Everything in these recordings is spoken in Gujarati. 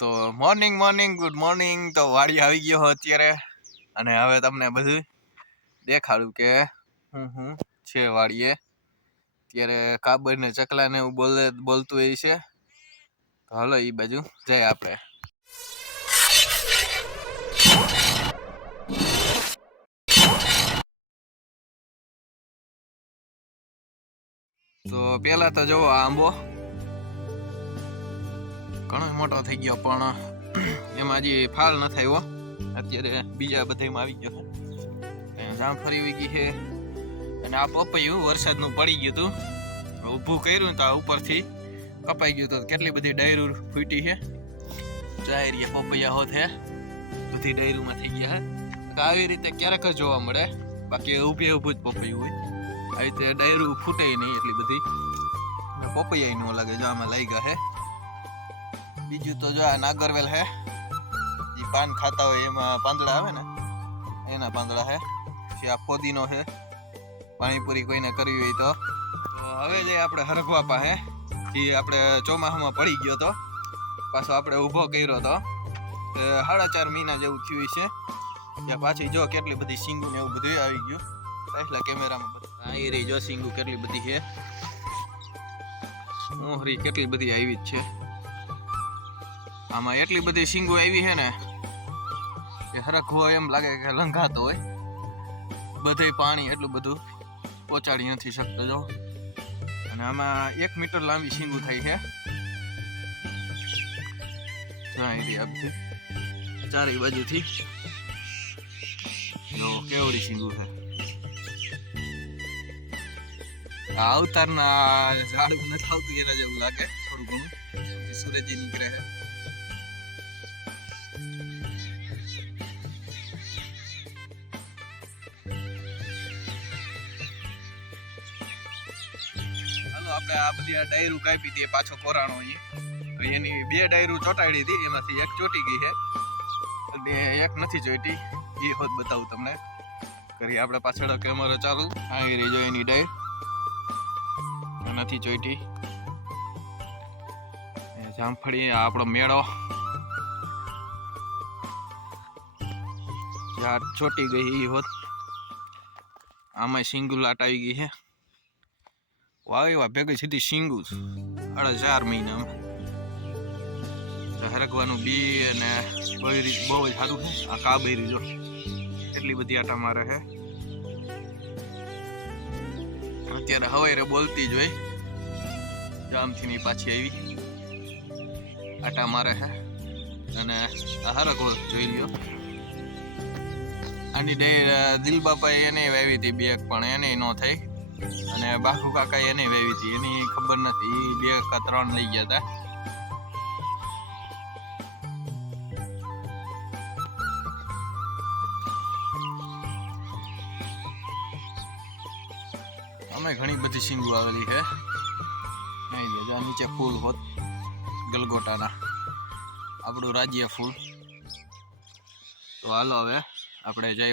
તો મોર્નિંગ મોર્નિંગ ગુડ મોર્નિંગ તો વાડી આવી ગયો અત્યારે. અને હવે તમને બધું દેખાડું કે હું હું છે વાડીએ. અત્યારે કાબર ને ચકલા ને એવું બોલે, બોલતું એ છે. તો હાલો એ બાજુ જઈ આપણે. તો પેલા તો જુઓ આંબો. ઘણો મોટો થઈ ગયો, પણ એમાં હજી ફાલ ન થયો અત્યારે બીજા બધામાં આવી ગયો છે. જામફળી ગઈ છે. અને આ પપૈયું વરસાદનું પડી ગયું હતું. ઊભું કર્યું તો ઉપરથી કપાઈ ગયું તો કેટલી બધી ડાયરું ફૂટી છે. જાહેર પપૈયા હોત હે. બધી ડાયરુમાં થઈ ગયા હે. આવી રીતે ક્યારેક જ જોવા મળે. બાકી ઊભે ઊભું જ પપૈયું હોય. આવી રીતે ડાયરું ફૂટે નહીં એટલી બધી. પપૈયા નો લાગે, જો આમાં લાગ્યા હે. બીજું તો જો આ નાગરવેલ હે. જે પાન ખાતા હોય, એમાં પાંદડા આવે ને, એના પાંદડા હે. પછી આ ફોદીનો છે પાણીપુરી કોઈને કરવી હોય તો. હવે જે આપણે હરખવા પાસે જે આપણે ચોમાસામાં પડી ગયો તો. પાછો આપણે ઊભો કર્યો તો. સાડા ચાર મહિના જેવું થયું છે. ત્યાં પાછી જો કેટલી બધી સિંગુ ને એવું બધું આવી ગયું. પહેલા કેમેરામાં બધું આ એ રહી જો સિંગુ કેટલી બધી છે. મોહરી કેટલી બધી આવી જ છે. આમાં એટલી બધી સિંગુ આવી છે ને કે હરખવો એમ લાગે કે લંઘાતો હોય. બધે પાણી એટલું બધું પહોંચાડી નથી શકતો જો. અને આમાં એક મીટર લાંબી સિંગુ થાય છે. ચારે બાજુથી. જો, કેવડી સિંગુ છે. આ અવતારના ઝાડ નથી આવતું, એના જેવું લાગે, થોડું ઘણું. સૂરજ નીકળે છે. આ ડાયરું કાપી દઈએ પાછો કોરાણો એ એની બે ડાયરું ચોટાડી હતી, એમાંથી એક ચોટી ગઈ છે. અને એક નથી ચોટી. એ હોત બતાવું તમને. કરી આપણે પાછળ કેમેરો ચાલુ. આવી રહી જો એની ડાયર નથી ચોઈટી જામફળી આપણો મેળો. યાર છોટી ગઈ હોત. આમાં સિંગુલાટ આવી ગઈ છે. વાવ વા ભેગી સીધી જ. સાડા ચાર મહિનામાં હરકવાનું બી અને બૈરી બહુ જ સારું છે. આ કાબેરી જો. એટલી બધી આટા મારે છે. અત્યારે હવારે બોલતી જ હોય. જામથી ની પાછી આવી. આટા મારે છે. અને હરકો જોઈ લ્યો. આની ડે દિલ બાપા એને વાવી હતી બે પણ, એને ન થઈ. અને બાકુ કાકા એને વેવી હતી. એની ખબર નથી. બે કા ત્રણ લઈ ગયા હતા અમે ઘણી બધી સિંગુ આવેલી છે. નહીં જો નીચે ફૂલ હોત. ગલગોટાના. આપણું રાજ્ય ફૂલ. તો હાલો હવે, આપણે જય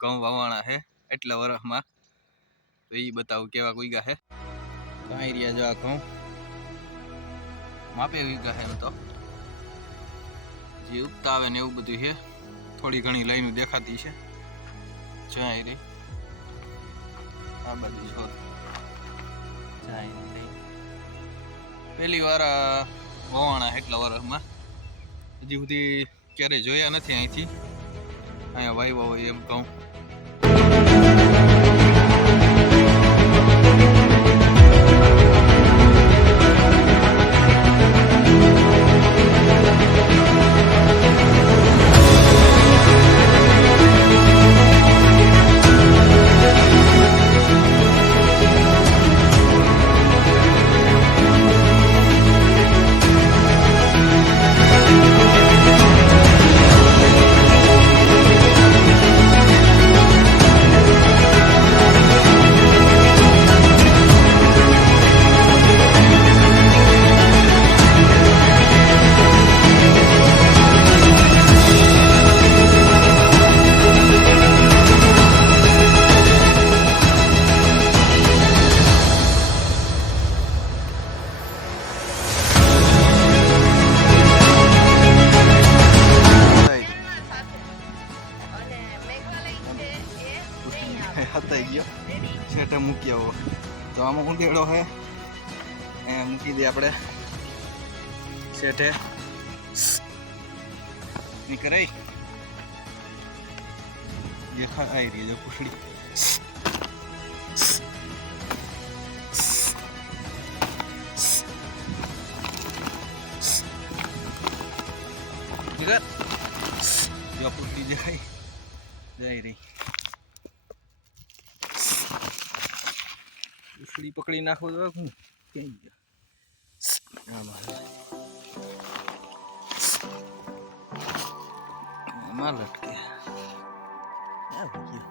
ઘઉં વાવવાના છે એટલા વર્ષમાં તો એ બતાવું કેવા ઉગ્યા છે કાંઈ રહ્યા જો ઘઉં. માપે ઉગ્યા છે એમ તો. જે ઉગતા આવે ને એવું બધું છે થોડી ઘણી લઈને દેખાતી છે. જો રે. આ બાજુ છો જાય વાર વવાણા એટલા વર્ષમાં હજી સુધી ક્યારેય જોયા નથી અહીંથી. અહીંયા વાવ્યા હોય એમ કહું તો આમાં ઊંધેડો છે? એ મૂકી દે આપણે. છેટે નીકળાઈ દેખા આવી રહી છે પૂછડી. નીકળ. પૂછડી જાય જાય રહી. ઉછળી પકડી નાખો તો હું ક્યાં ગયા આમાં આમાં લટકે આવી ગયો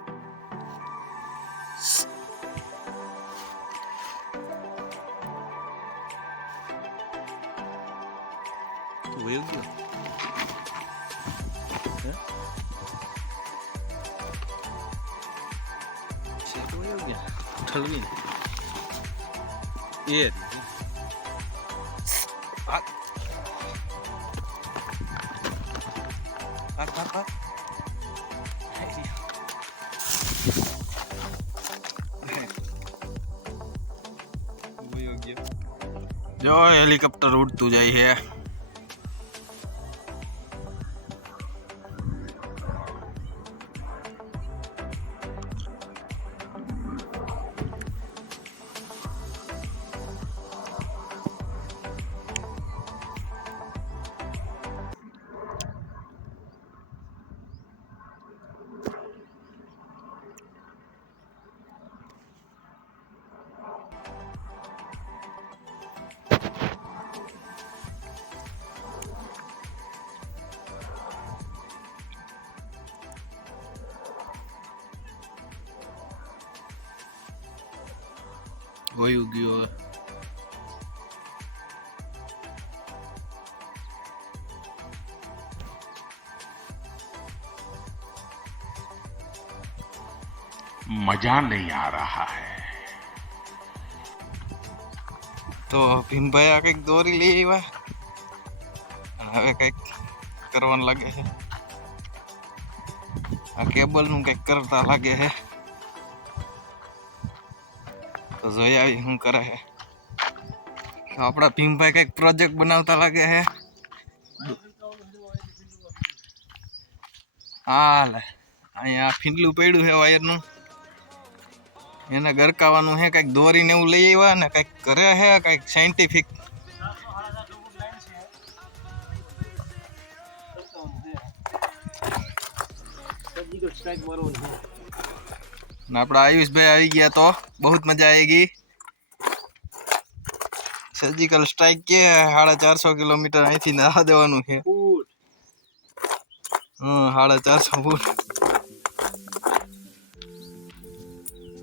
તો વયો ગયો હે? છે તો વયો ગયા ઠલવીને એ રહ્યો. વયો ગયો. જો હેલિકોપ્ટર ઉડતું જાય છે વયું ગયો હવે. मजा नहीं आ रहा है તો ભીમભાઈ આ કંઈક દોરી લઈ આવ્યા અને હવે કંઈક કરવાનું લાગે છે આ કેબલનું કંઈક કરતા લાગે છે જોઈ આવી શું કરે છે. તો આપણા ભીમભાઈ કંઈક પ્રોજેક્ટ બનાવતા લાગે છે. હા, લે. અહીંયા ફીંડલું પડ્યું છે વાયરનું. એને ગરકાવાનું છે, કંઈક દોરીને એવું લઈ આવ્યા ને, કંઈક કરે છે, કંઈક સાયન્ટિફિક ને આપણા આયુષભાઈ આવી ગયા તો બહુ જ મજા આવેગી સર્જિકલ સ્ટ્રાઇક કે સાડા ચારસો કિલોમીટર અહીંથી ના દેવાનું છે. હમ સાડા ચારસો ફૂટ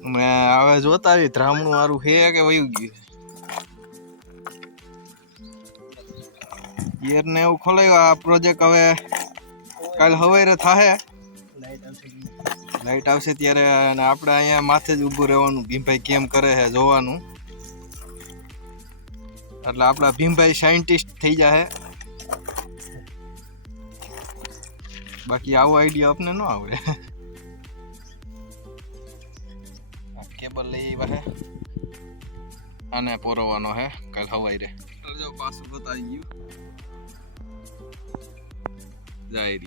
હવે જોતા આવી ધ્રામણું વાળું છે કે વયું ગયું યર ને એવું ખોલાયું આ પ્રોજેક્ટ હવે કાલ હવારે થાહે. લાઈટ આવશે ત્યારે અને આપણે અહીંયા માથે જ ઊભું રહેવાનું. ભીમભાઈ કેમ કરે છે જોવાનું. એટલે આપણા ભીમભાઈ સાયન્ટિસ્ટ થઈ જાય બાકી આવો આઈડિયા આપને ન આવડે. કેબલ લઈ આવ્યા અને પોરવાનો હે કાલ હવાઈ રે જો પાછું બતાવી ગયું. જાય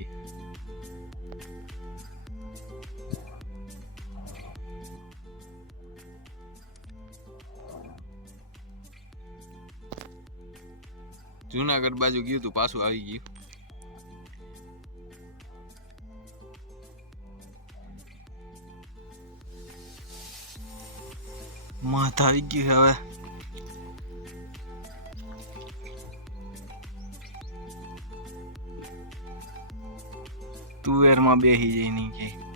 જુનાગઢ બાજુ ગયું તું, પાછું આવી ગયું. માથા આવી ગયું હવે. તુવેરમાં બેસી જઈ નહીં કે.